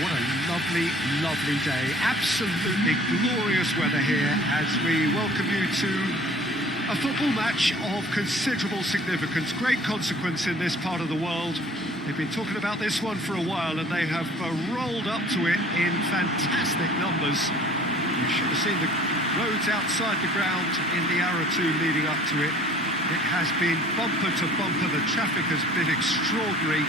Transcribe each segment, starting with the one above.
What a lovely, lovely day. Absolutely glorious weather here as we welcome you to a football match of considerable significance, great consequence in this part of the world. They've been talking about this one for a while and they have rolled up to it in fantastic numbers. You should have seen the roads outside the ground in the hour or two leading up to it. It has been bumper to bumper, the traffic has been extraordinary,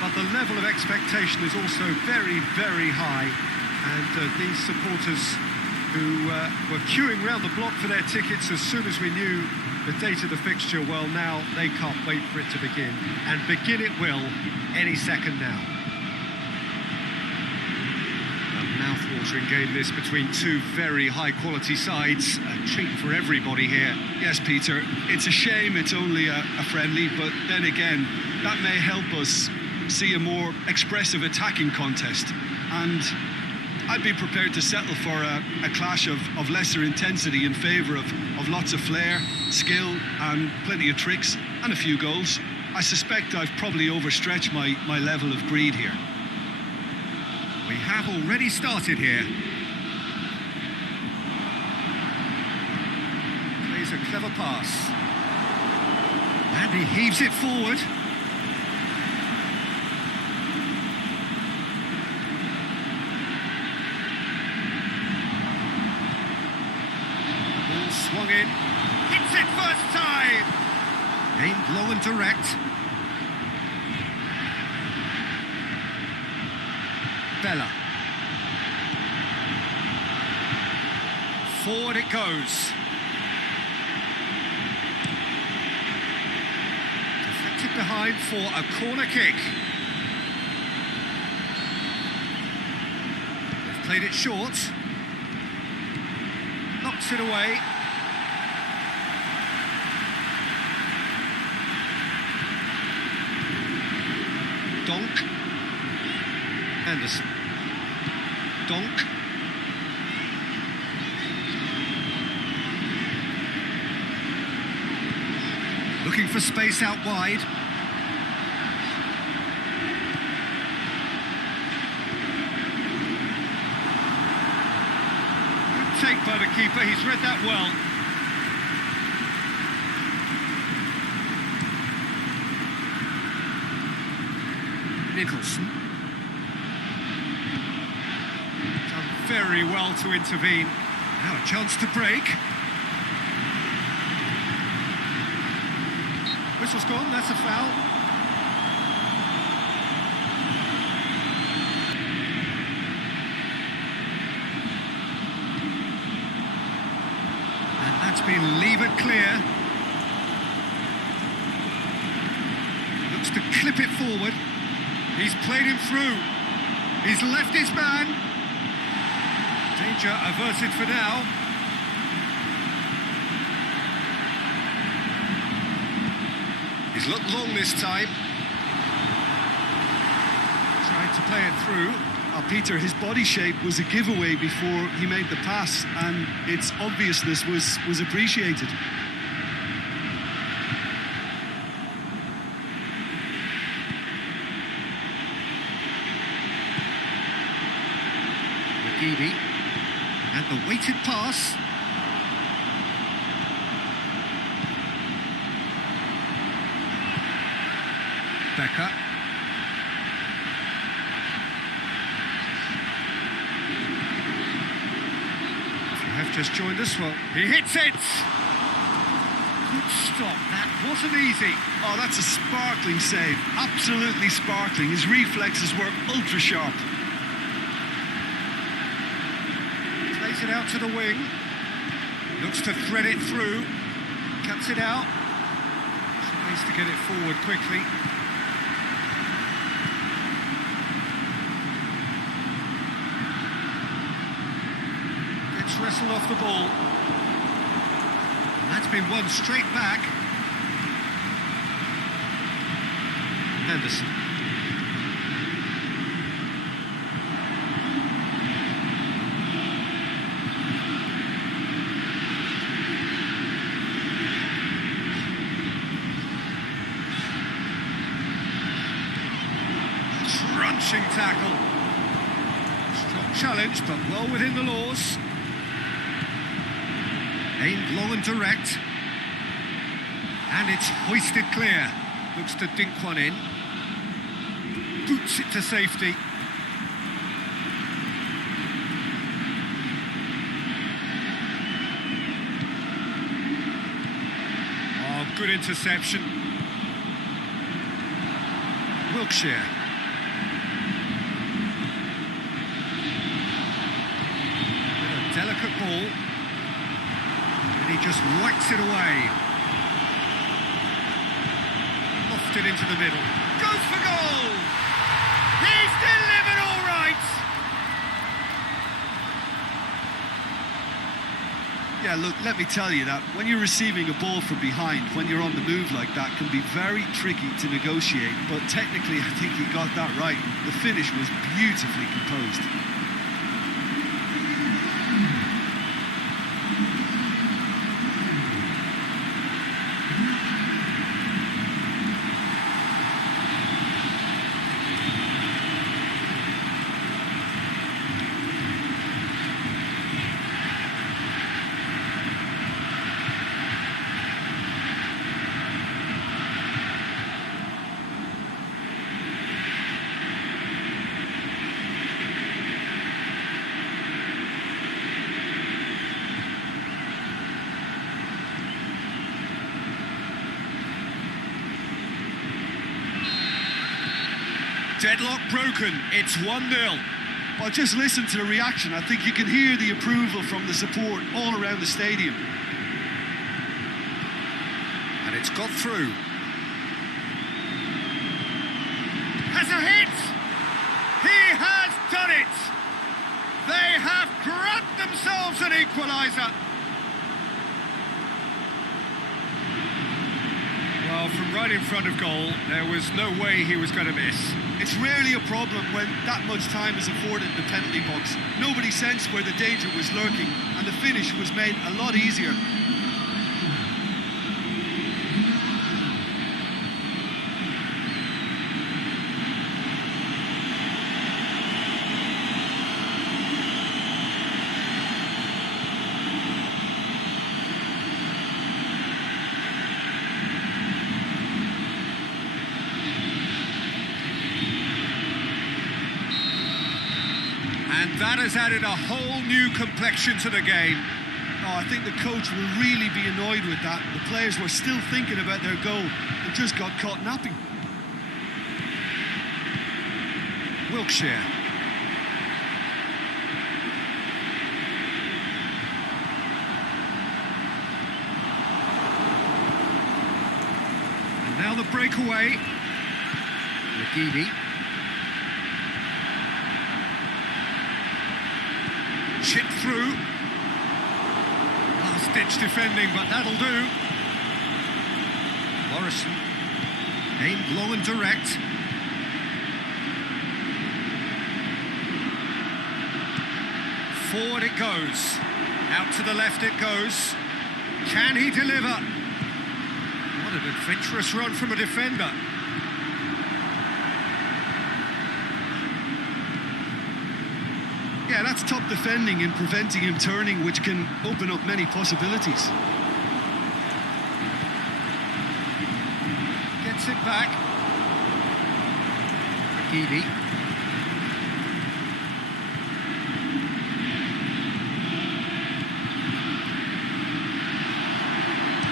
but the level of expectation is also very, very high. And these supporters who were queuing round the block for their tickets as soon as we knew the date of the fixture, well, now they can't wait for it to begin. And begin it will any second now. A mouth-watering game this between two very high-quality sides. A treat for everybody here. Yes, Peter, it's a shame it's only a friendly, but then again, that may help us see a more expressive attacking contest, and I'd be prepared to settle for a clash of lesser intensity in favour of lots of flair, skill and plenty of tricks and a few goals. I suspect I've probably overstretched my level of greed here. We have already started here. Plays a clever pass. And he heaves it forward. Swung in, hits it first time! Aimed low and direct. Bella. Forward it goes. Deflected behind for a corner kick. They've played it short. Knocks it away. Donk. Anderson. Donk. Looking for space out wide. Good take by the keeper, he's read that well. Nicholson. Done very well to intervene. Now a chance to break. Whistle's gone, that's a foul. And that's been levered clear. Looks to clip it forward. He's played him through. He's left his man. Danger averted for now. He's looked long this time. Tried to play it through. Peter, his body shape was a giveaway before he made the pass, and its obviousness was appreciated. McGeady, and the weighted pass. Becker. If you have just joined us, well, he hits it! Good stop, that wasn't easy. Oh, that's a sparkling save, absolutely sparkling. His reflexes were ultra sharp. Plays it out to the wing. Looks to thread it through. Cuts it out. Tries to get it forward quickly. Gets wrestled off the ball. That's been won straight back. Anderson. Crunching tackle. Strong challenge, but well within the laws. Aimed long and direct. And it's hoisted clear. Looks to dink one in. Boots it to safety. Oh, good interception. Wilshere. With a delicate ball. And he just whacks it away. Lofted into the middle. Goes for goal! He's delivered all right! Yeah, look, let me tell you that when you're receiving a ball from behind, when you're on the move like that, can be very tricky to negotiate. But technically, I think he got that right. The finish was beautifully composed. Deadlock broken, it's 1-0. Well, just listen to the reaction. I think you can hear the approval from the support all around the stadium. And it's got through. Has a hit! He has done it! They have grabbed themselves an equaliser. Well, from right in front of goal, there was no way he was going to miss. It's rarely a problem when that much time is afforded in the penalty box. Nobody sensed where the danger was lurking, and the finish was made a lot easier. And that has added a whole new complexion to the game. Oh, I think the coach will really be annoyed with that. The players were still thinking about their goal and just got caught napping. Wilshere. And now the breakaway. Nagini. Chip through. Last-ditch defending, but that'll do. Morrison. Aimed long and direct. Forward it goes. Out to the left it goes. Can he deliver? What an adventurous run from a defender. Yeah, that's top defending and preventing him turning, which can open up many possibilities. Gets it back. Nagini.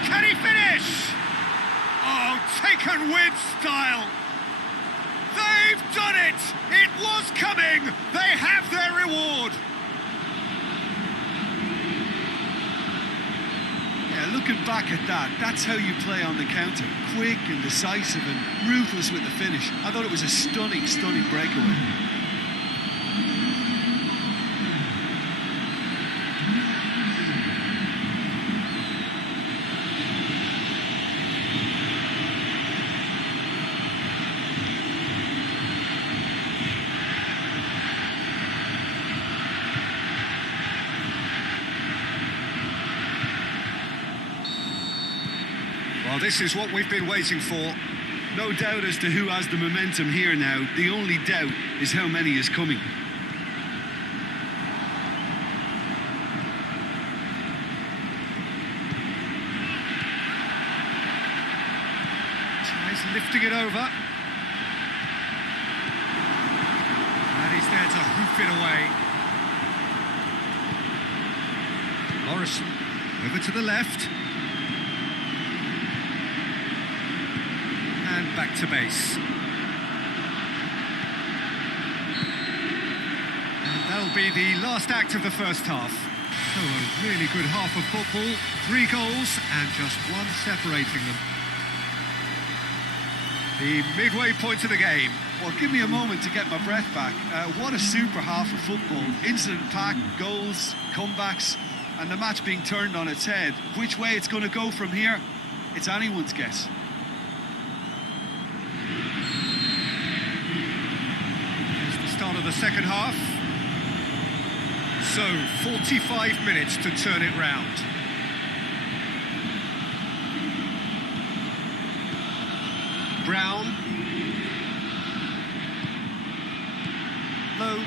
Can he finish? Oh, taken with style. They've done it! It was coming! They have their reward! Yeah, looking back at that, that's how you play on the counter. Quick and decisive and ruthless with the finish. I thought it was a stunning, stunning breakaway. Well, this is what we've been waiting for. No doubt as to who has the momentum here now. The only doubt is how many is coming. lifting it over. And he's there to hoof it away. Morrison over to the left. And back to base. And that'll be the last act of the first half. So a really good half of football. 3 goals and just 1 separating them. The midway point of the game. Well, give me a moment to get my breath back. What a super half of football. Incident-packed, goals, comebacks, and the match being turned on its head. Which way it's going to go from here, it's anyone's guess. It's the start of the second half. So, 45 minutes to turn it round. Brown. Low.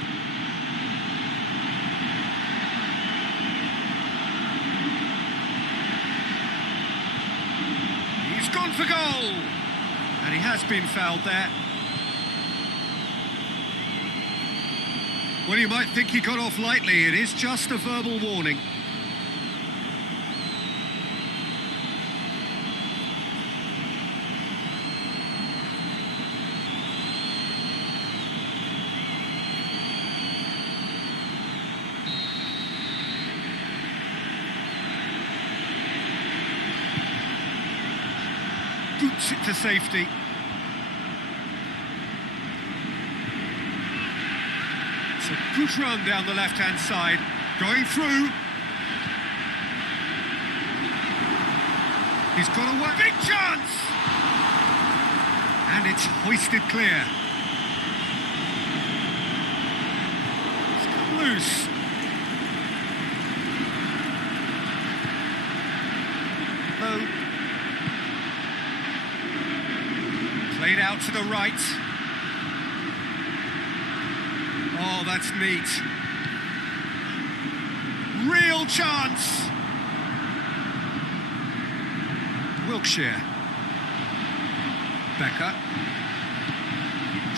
He's gone for goal! And he has been fouled there. Well, you might think he got off lightly. It is just a verbal warning. Boots it to safety. It's a good run down the left-hand side, going through. He's got a big chance! And it's hoisted clear. It's come loose. Low. Played out to the right. Oh, that's neat. Real chance. Wilkshire. Becker.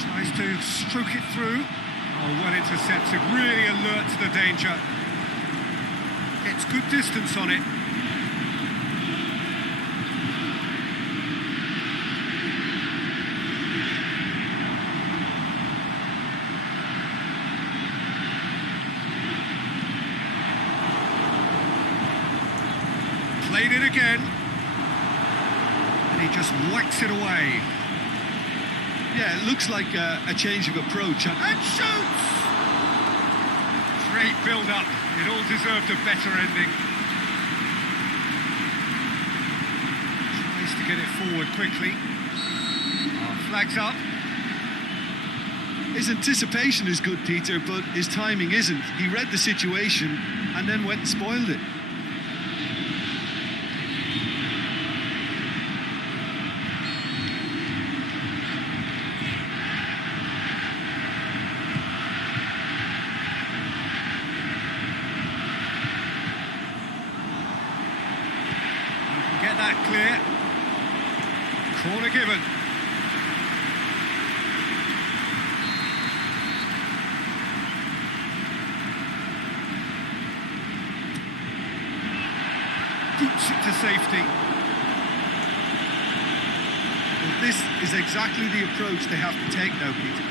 Tries to stroke it through. Oh, well intercepted. Really alert to the danger. Gets good distance on it. Played it again, and he just whacks it away. Yeah, it looks like a change of approach. And shoots! Great build-up. It all deserved a better ending. Tries to get it forward quickly. Flags up. His anticipation is good, Peter, but his timing isn't. He read the situation and then went and spoiled it. Get that clear. Corner given. Boots it to safety. Well, this is exactly the approach they have to take now, Peter.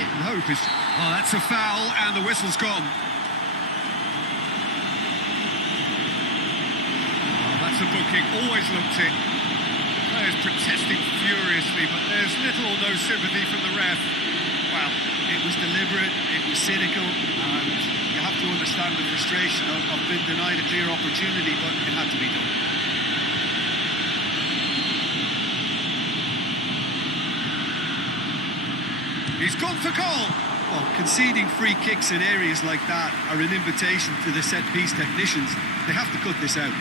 Hit and hope is... Oh, that's a foul, and the whistle's gone. That's a booking, always looked it. Players protesting furiously, but there's little or no sympathy from the ref. Well, it was deliberate, it was cynical, and you have to understand the frustration of being denied a clear opportunity, but it had to be done. He's gone for goal! Well, conceding free kicks in areas like that are an invitation to the set-piece technicians. They have to cut this out.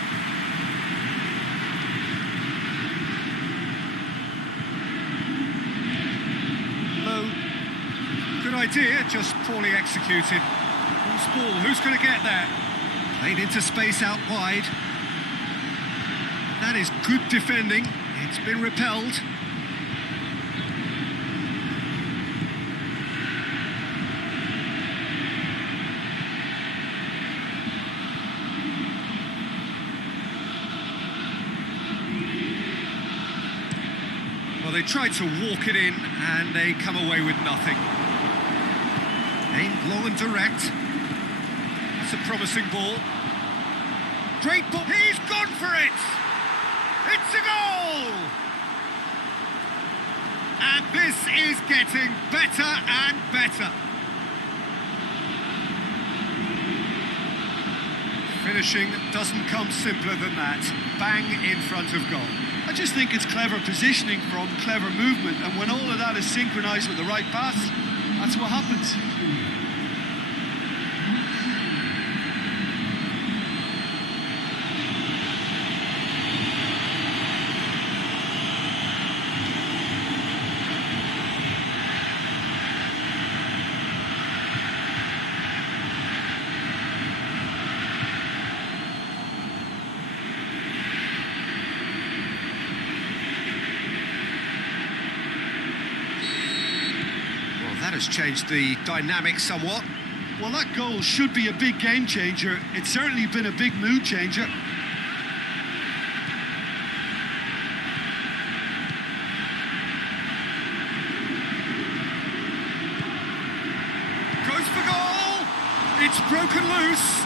Good idea, just poorly executed. Loose ball, who's going to get there? Played into space out wide. That is good defending. It's been repelled. tried to walk it in and they come away with nothing. Aimed long and direct. It's a promising ball. Great ball. He's gone for it! It's a goal! And this is getting better and better. Finishing doesn't come simpler than that. Bang in front of goal. I just think it's clever positioning from clever movement, and when all of that is synchronised with the right pass, that's what happens. That has changed the dynamic somewhat. Well, that goal should be a big game changer. It's certainly been a big mood changer. Goes for goal! It's broken loose!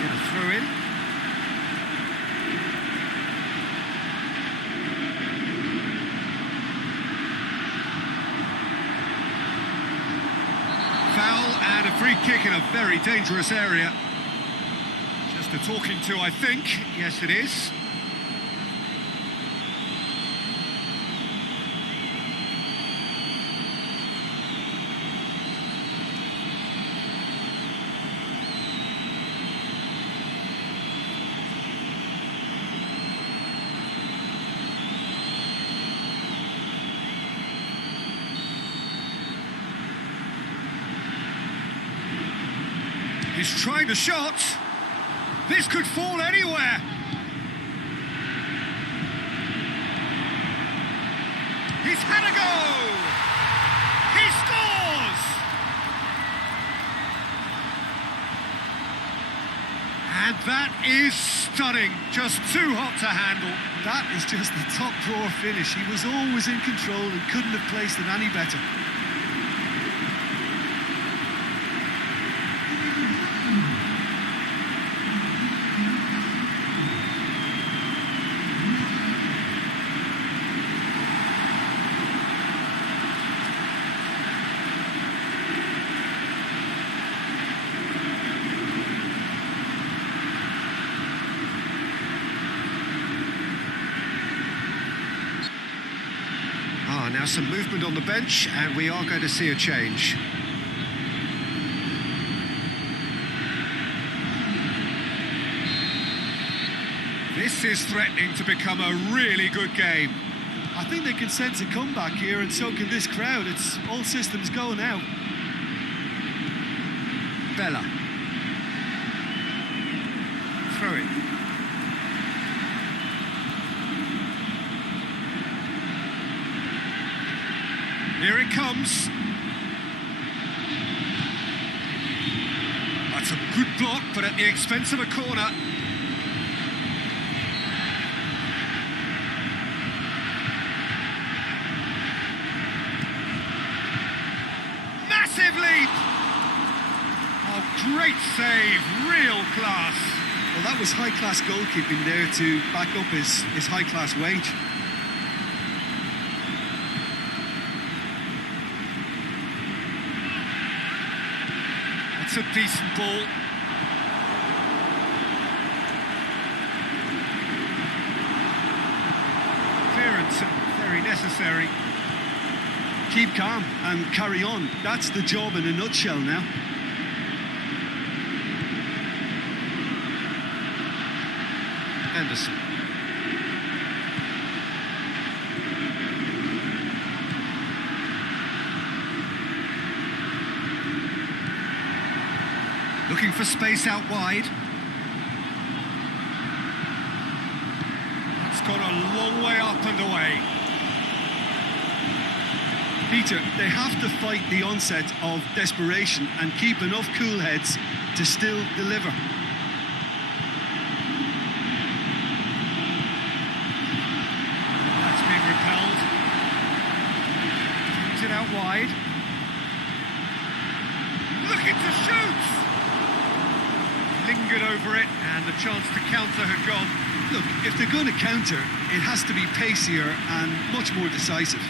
Get a throw in. Foul and a free kick in a very dangerous area. Just a talking to, I think. Yes, it is. He's trying a shot. This could fall anywhere. He's had a go. He scores. And that is stunning. Just too hot to handle. That is just the top drawer finish. He was always in control and couldn't have placed it any better. Now some movement on the bench, and we are going to see a change. This is threatening to become a really good game. I think they can sense a comeback here, and so can this crowd. It's all systems go now. Bella. Throw it. Here it comes. That's a good block, but at the expense of a corner. Massive leap! Oh, great save, real class. Well, that was high-class goalkeeping there to back up his high-class wage. It's a decent ball. Clearance, very necessary. Keep calm and carry on. That's the job in a nutshell now. Anderson. Looking for space out wide. That's gone a long way up and away. Peter, they have to fight the onset of desperation and keep enough cool heads to still deliver. it out wide. Looking to shoot! Lingered over it, and the chance to counter had gone. Look, if they're going to counter, it has to be pacier and much more decisive.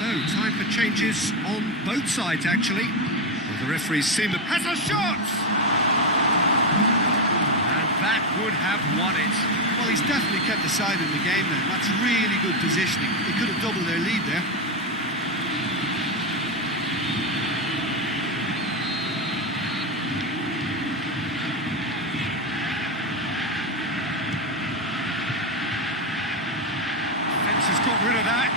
So, time for changes on both sides, actually. Well, the referees seem to... Has a shot! And that would have won it. Well, he's definitely kept the side in the game then. That's really good positioning. They could have doubled their lead there. Fence has got rid of that.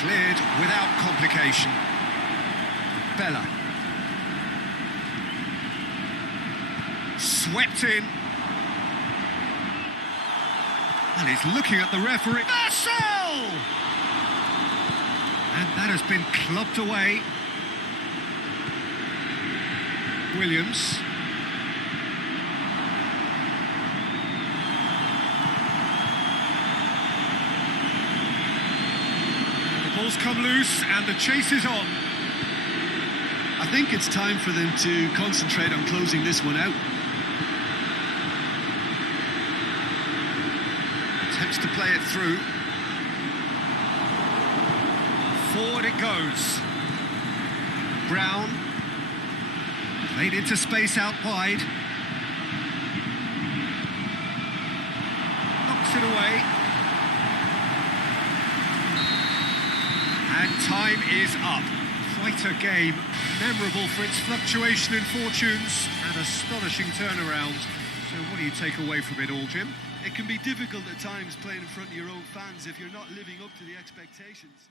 Cleared without complication. Bella. Swept in. And he's looking at the referee. Marcel! And that has been clubbed away. Williams. The ball's come loose and the chase is on. I think it's time for them to concentrate on closing this one out. Attempts to play it through. Forward it goes. Brown. Played into space out wide. Knocks it away. And time is up. Quite a game. Memorable for its fluctuation in fortunes and astonishing turnaround. So what do you take away from it all, Jim? It can be difficult at times playing in front of your own fans if you're not living up to the expectations.